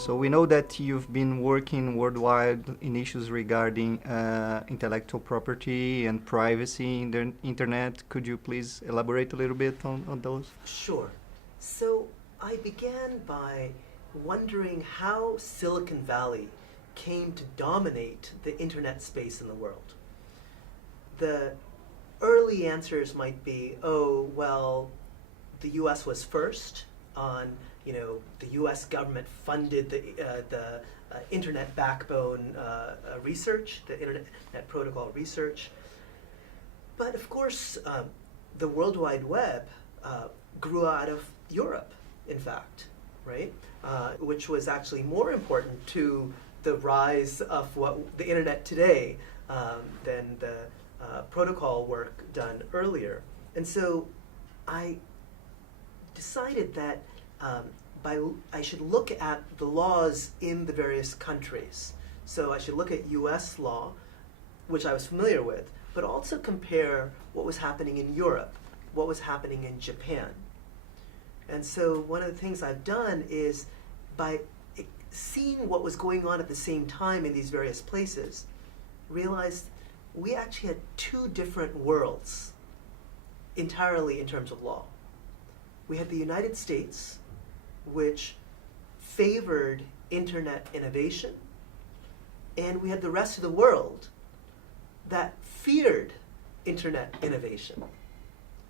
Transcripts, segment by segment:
So we know that you've been working worldwide in issues regarding intellectual property and privacy in the internet. Could you please elaborate a little bit on those? Sure. So I began by wondering how Silicon Valley came to dominate the internet space in the world. The early answers might be, oh, well, the US was first on, the US government funded the internet backbone research, the internet protocol research. But of course, the World Wide Web grew out of Europe, in fact, right? Which was actually more important to the rise of what the internet today than the protocol work done earlier. And so I decided that I should look at the laws in the various countries. So I should look at US law, which I was familiar with, but also compare what was happening in Europe, what was happening in Japan. And so one of the things I've done is, by seeing what was going on at the same time in these various places, realized we actually had two different worlds entirely in terms of law. We had the United States, which favored internet innovation, and we had the rest of the world that feared internet innovation.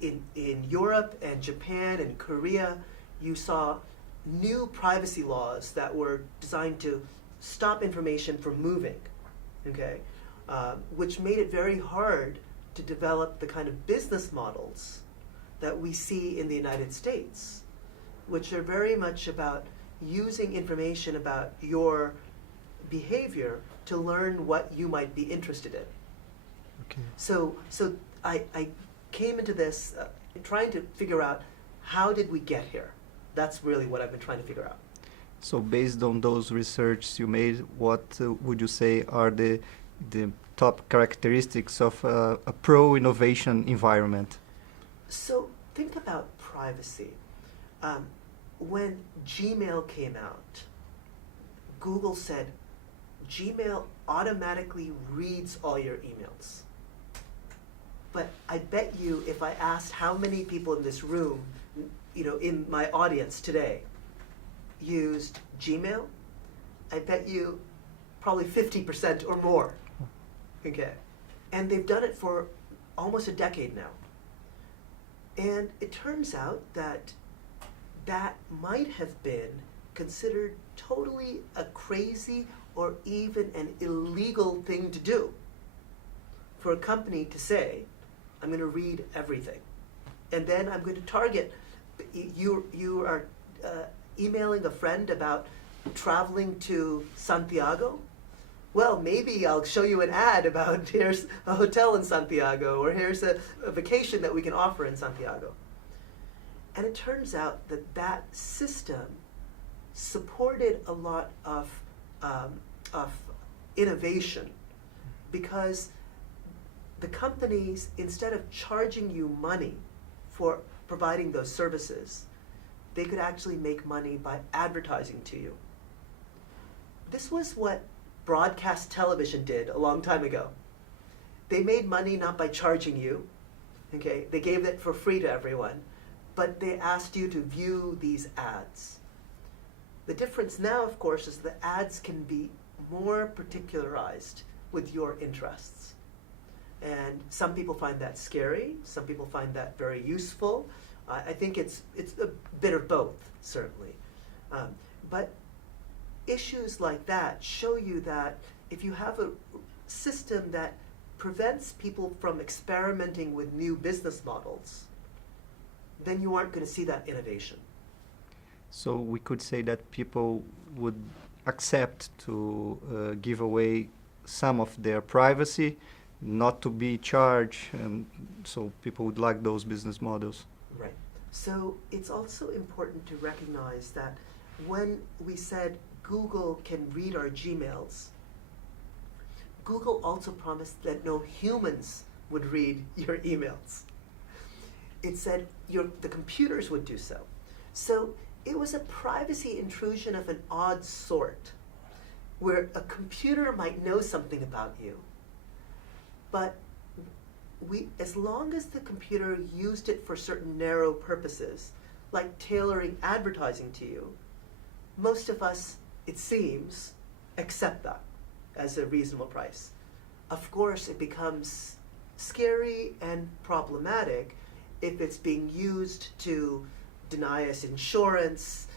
In Europe and Japan and Korea, you saw new privacy laws that were designed to stop information from moving, okay? Which made it very hard to develop the kind of business models that we see in the United States, which are very much about using information about your behavior to learn what you might be interested in. Okay. So I came into this trying to figure out, how did we get here? That's really what I've been trying to figure out. So based on those research you made, what would you say are the top characteristics of a pro-innovation environment? So think about privacy. When Gmail came out, Google said, Gmail automatically reads all your emails. But I bet you if I asked how many people in this room, in my audience today, used Gmail, I bet you probably 50% or more. Okay. And they've done it for almost a decade now. And it turns out that might have been considered totally a crazy or even an illegal thing to do for a company to say, I'm going to read everything. And then I'm going to target, you are emailing a friend about traveling to Santiago. Well, maybe I'll show you an ad about here's a hotel in Santiago, or here's a vacation that we can offer in Santiago. And it turns out that system supported a lot of innovation, because the companies, instead of charging you money for providing those services, they could actually make money by advertising to you. This was what broadcast television did a long time ago. They made money not by charging you, okay? They gave it for free to everyone, but they asked you to view these ads. The difference now, of course, is the ads can be more particularized with your interests. And some people find that scary, some people find that very useful. I think it's a bit of both, certainly. But issues like that show you that if you have a system that prevents people from experimenting with new business models, then you aren't going to see that innovation. So we could say that people would accept to give away some of their privacy, not to be charged, and so people would like those business models. Right. So it's also important to recognize that when we said Google can read our Gmails, Google also promised that no humans would read your emails. It said the computers would do so. So it was a privacy intrusion of an odd sort, where a computer might know something about you, but as long as the computer used it for certain narrow purposes, like tailoring advertising to you, most of us, it seems, accept that as a reasonable price. Of course, it becomes scary and problematic if it's being used to deny us insurance,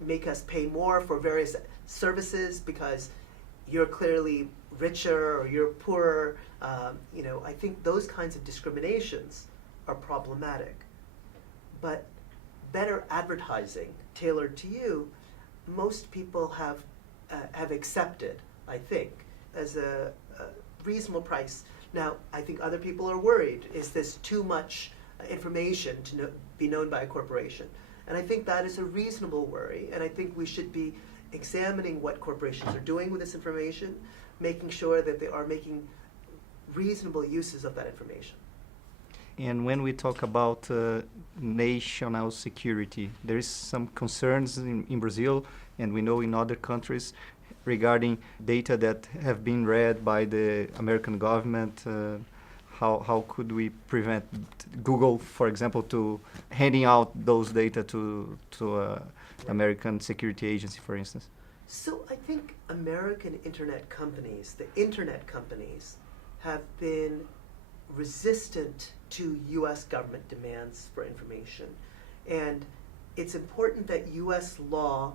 make us pay more for various services because you're clearly richer or you're poorer. I think those kinds of discriminations are problematic. But better advertising tailored to you, most people have accepted, I think, as a reasonable price. Now, I think other people are worried. Is this too much information to be known by a corporation? And I think that is a reasonable worry, and I think we should be examining what corporations are doing with this information, making sure that they are making reasonable uses of that information. And when we talk about national security, there is some concerns in Brazil, and we know in other countries, regarding data that have been read by the American government. How could we prevent Google, for example, to handing out those data to American security agency, for instance? So I think American internet companies, the internet companies, have been resistant to U.S. government demands for information. And it's important that U.S. law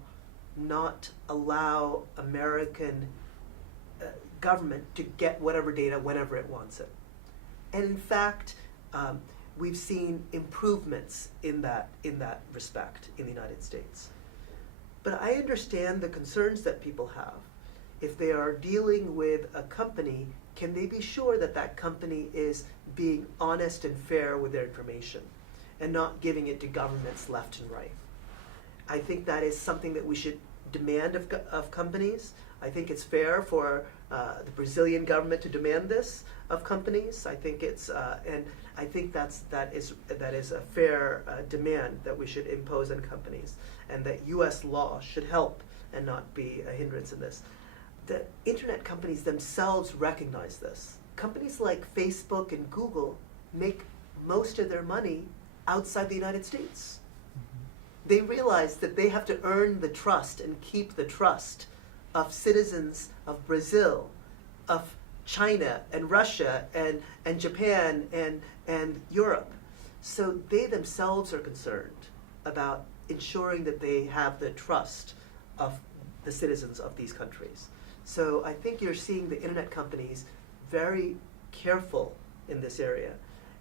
not allow American government to get whatever data whenever it wants it. And in fact, we've seen improvements in that respect in the United States. But I understand the concerns that people have. If they are dealing with a company, can they be sure that that company is being honest and fair with their information and not giving it to governments left and right? I think that is something that we should demand of companies. I think it's fair for the Brazilian government to demand this of companies. I think it's and I think that is a fair demand that we should impose on companies, and that U.S. law should help and not be a hindrance in this. The internet companies themselves recognize this. Companies like Facebook and Google make most of their money outside the United States. They realize that they have to earn the trust and keep the trust of citizens of Brazil, of China and Russia and Japan and Europe. So they themselves are concerned about ensuring that they have the trust of the citizens of these countries. So I think you're seeing the internet companies very careful in this area.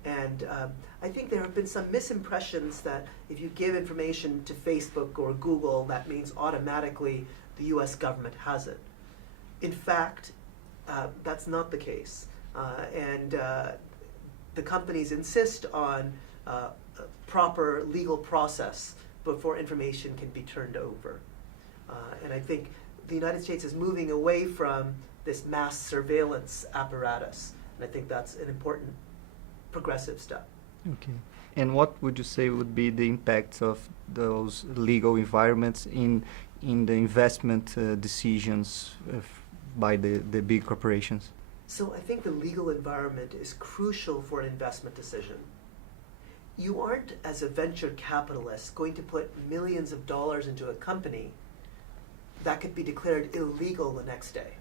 And I think there have been some misimpressions that if you give information to Facebook or Google, that means automatically the US government has it. In fact, that's not the case. And the companies insist on a proper legal process before information can be turned over. And I think the United States is moving away from this mass surveillance apparatus. And I think that's an important progressive step. Okay. And what would you say would be the impacts of those legal environments in the investment decisions by the big corporations? So I think the legal environment is crucial for an investment decision. You aren't, as a venture capitalist, going to put millions of dollars into a company that could be declared illegal the next day.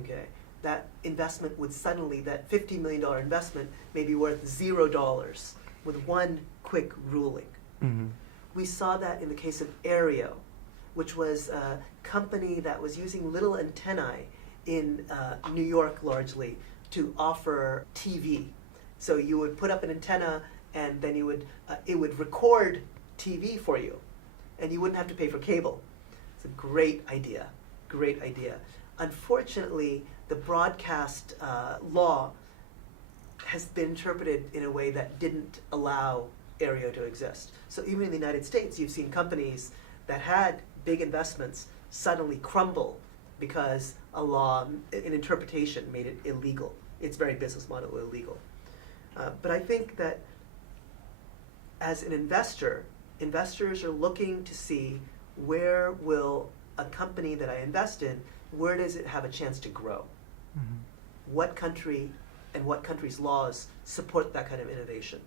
Okay? That investment would suddenly, that $50 million investment may be worth $0 with one quick ruling. Mm-hmm. We saw that in the case of Aereo, which was a company that was using little antennae in New York largely to offer TV. So you would put up an antenna and then it would record TV for you, and you wouldn't have to pay for cable. It's a great idea, great idea. Unfortunately, the broadcast law has been interpreted in a way that didn't allow Aereo to exist. So even in the United States, you've seen companies that had big investments suddenly crumble because a law, an interpretation made it illegal. Its very business model illegal. But I think that as an investor investors are looking to see where will a company that I invest in, where does it have a chance to grow? What country and what country's laws support that kind of innovation?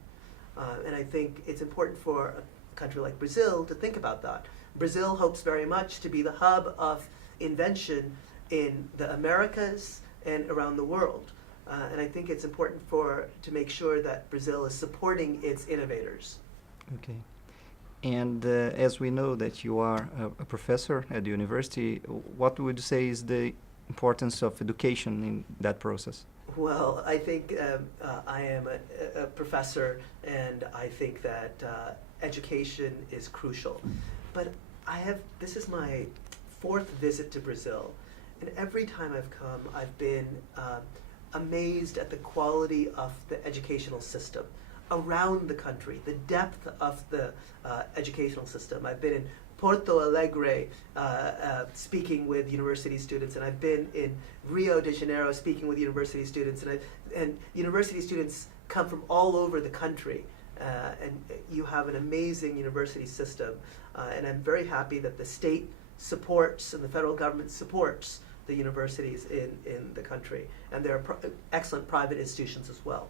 And I think it's important for a country like Brazil to think about that. Brazil hopes very much to be the hub of invention in the Americas and around the world. And I think it's important to make sure that Brazil is supporting its innovators. Okay. And as we know that you are a professor at the university, what would you say is the importance of education in that process? Well, I think I am a professor, and I think that education is crucial. But this is my 4th visit to Brazil, and every time I've come, I've been amazed at the quality of the educational system around the country, the depth of the educational system. I've been in Porto Alegre speaking with university students, and I've been in Rio de Janeiro speaking with university students, and university students come from all over the country, and you have an amazing university system, and I'm very happy that the state supports and the federal government supports the universities in the country, and there are excellent private institutions as well.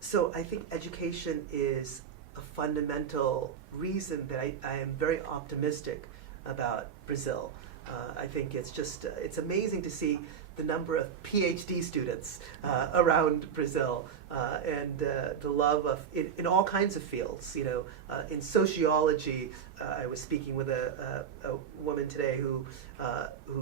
So I think education is a fundamental reason that I am very optimistic about Brazil. I think it's amazing to see the number of PhD students around Brazil, and the love of in all kinds of fields. In sociology, I was speaking with a woman today who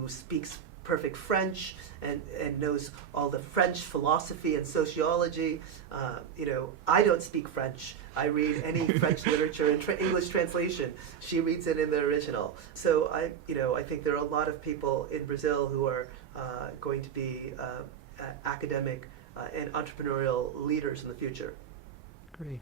speaks perfect French and knows all the French philosophy and sociology. I don't speak French. I read any French literature in English translation. She reads it in the original. So I think there are a lot of people in Brazil who are going to be academic and entrepreneurial leaders in the future. Great.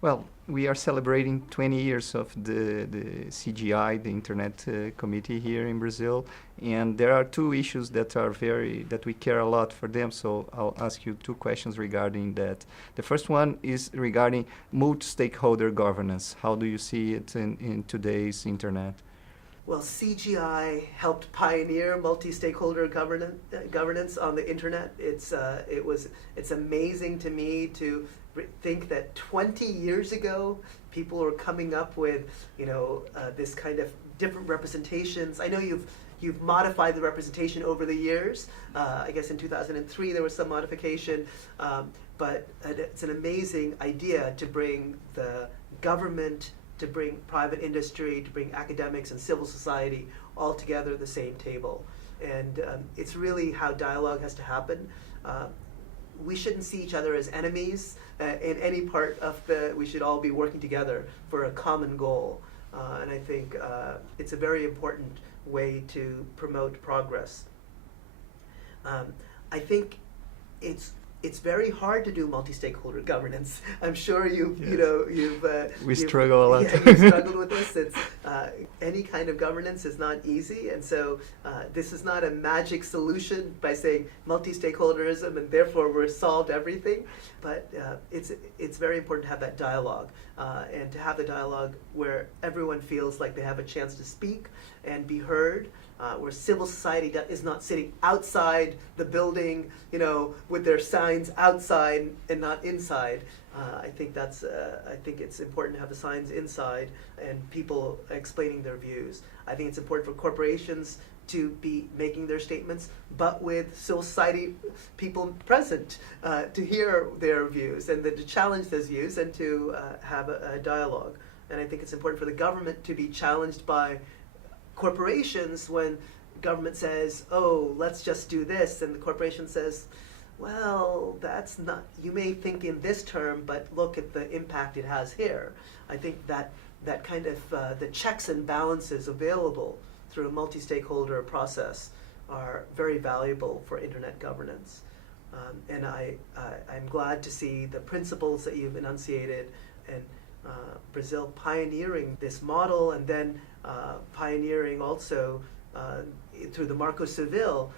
Well, we are celebrating 20 years of the CGI, the Internet Committee here in Brazil, and there are 2 issues that we care a lot for them. So I'll ask you 2 questions regarding that. The first one is regarding multi-stakeholder governance. How do you see it in today's Internet? Well, CGI helped pioneer multi-stakeholder governance on the Internet. It's amazing to me to think that 20 years ago, people were coming up with, this kind of different representations. I know you've modified the representation over the years. I guess in 2003 there was some modification, but it's an amazing idea to bring the government, to bring private industry, to bring academics and civil society all together at the same table. And it's really how dialogue has to happen. We shouldn't see each other as enemies in any part of we should all be working together for a common goal. And I think it's a very important way to promote progress. I think it's very hard to do multi-stakeholder governance. I'm sure you've struggle a lot. Yeah, you've struggled with this. It's any kind of governance is not easy, and so this is not a magic solution by saying multi-stakeholderism and therefore we're solved everything. But it's very important to have that dialogue, and to have the dialogue where everyone feels like they have a chance to speak and be heard. Where civil society is not sitting outside the building, with their signs outside and not inside. I think it's important to have the signs inside and people explaining their views. I think it's important for corporations to be making their statements, but with civil society people present to hear their views and to challenge those views and to have a dialogue. And I think it's important for the government to be challenged by corporations when government says, oh, let's just do this, and the corporation says, well, that's not, you may think in this term, but look at the impact it has here. I think that kind of the checks and balances available through a multi-stakeholder process are very valuable for Internet governance. And I'm glad to see the principles that you've enunciated and Brazil pioneering this model, and then pioneering also through the Marco Civil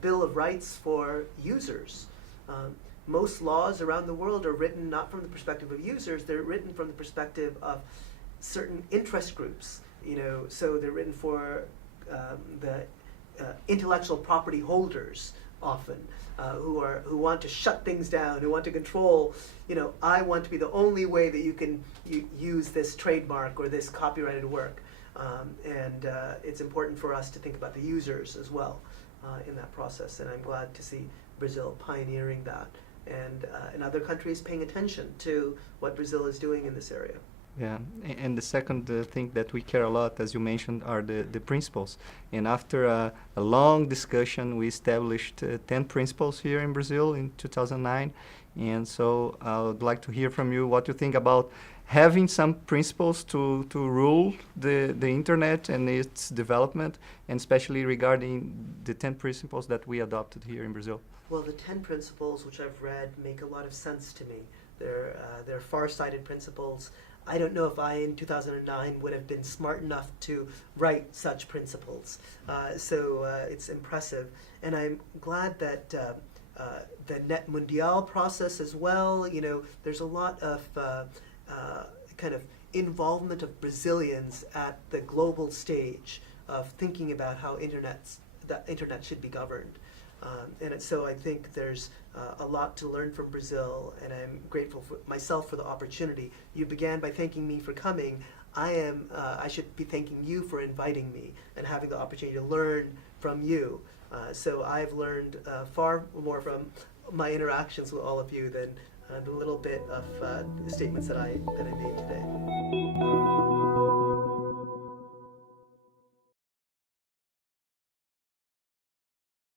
Bill of Rights for users. most laws around the world are written not from the perspective of users, they're written from the perspective of certain interest groups. So they're written for the intellectual property holders often, who want to shut things down, who want to control. I want to be the only way that you can use this trademark or this copyrighted work, and it's important for us to think about the users as well in that process. And I'm glad to see Brazil pioneering that, and other countries paying attention to what Brazil is doing in this area. Yeah, and the second thing that we care a lot, as you mentioned, are the principles. And after a long discussion, we established 10 principles here in Brazil in 2009. And so I would like to hear from you what you think about having some principles to rule the internet and its development, and especially regarding the 10 principles that we adopted here in Brazil. Well, the 10 principles, which I've read, make a lot of sense to me. They're far-sighted principles. I don't know if I, in 2009, would have been smart enough to write such principles. So it's impressive. And I'm glad that the Net Mundial process as well, there's a lot of kind of involvement of Brazilians at the global stage of thinking about how the internet should be governed. So I think there's a lot to learn from Brazil, and I'm grateful for myself for the opportunity. You began by thanking me for coming. I should be thanking you for inviting me and having the opportunity to learn from you. So I've learned far more from my interactions with all of you than the little bit of statements that I made today.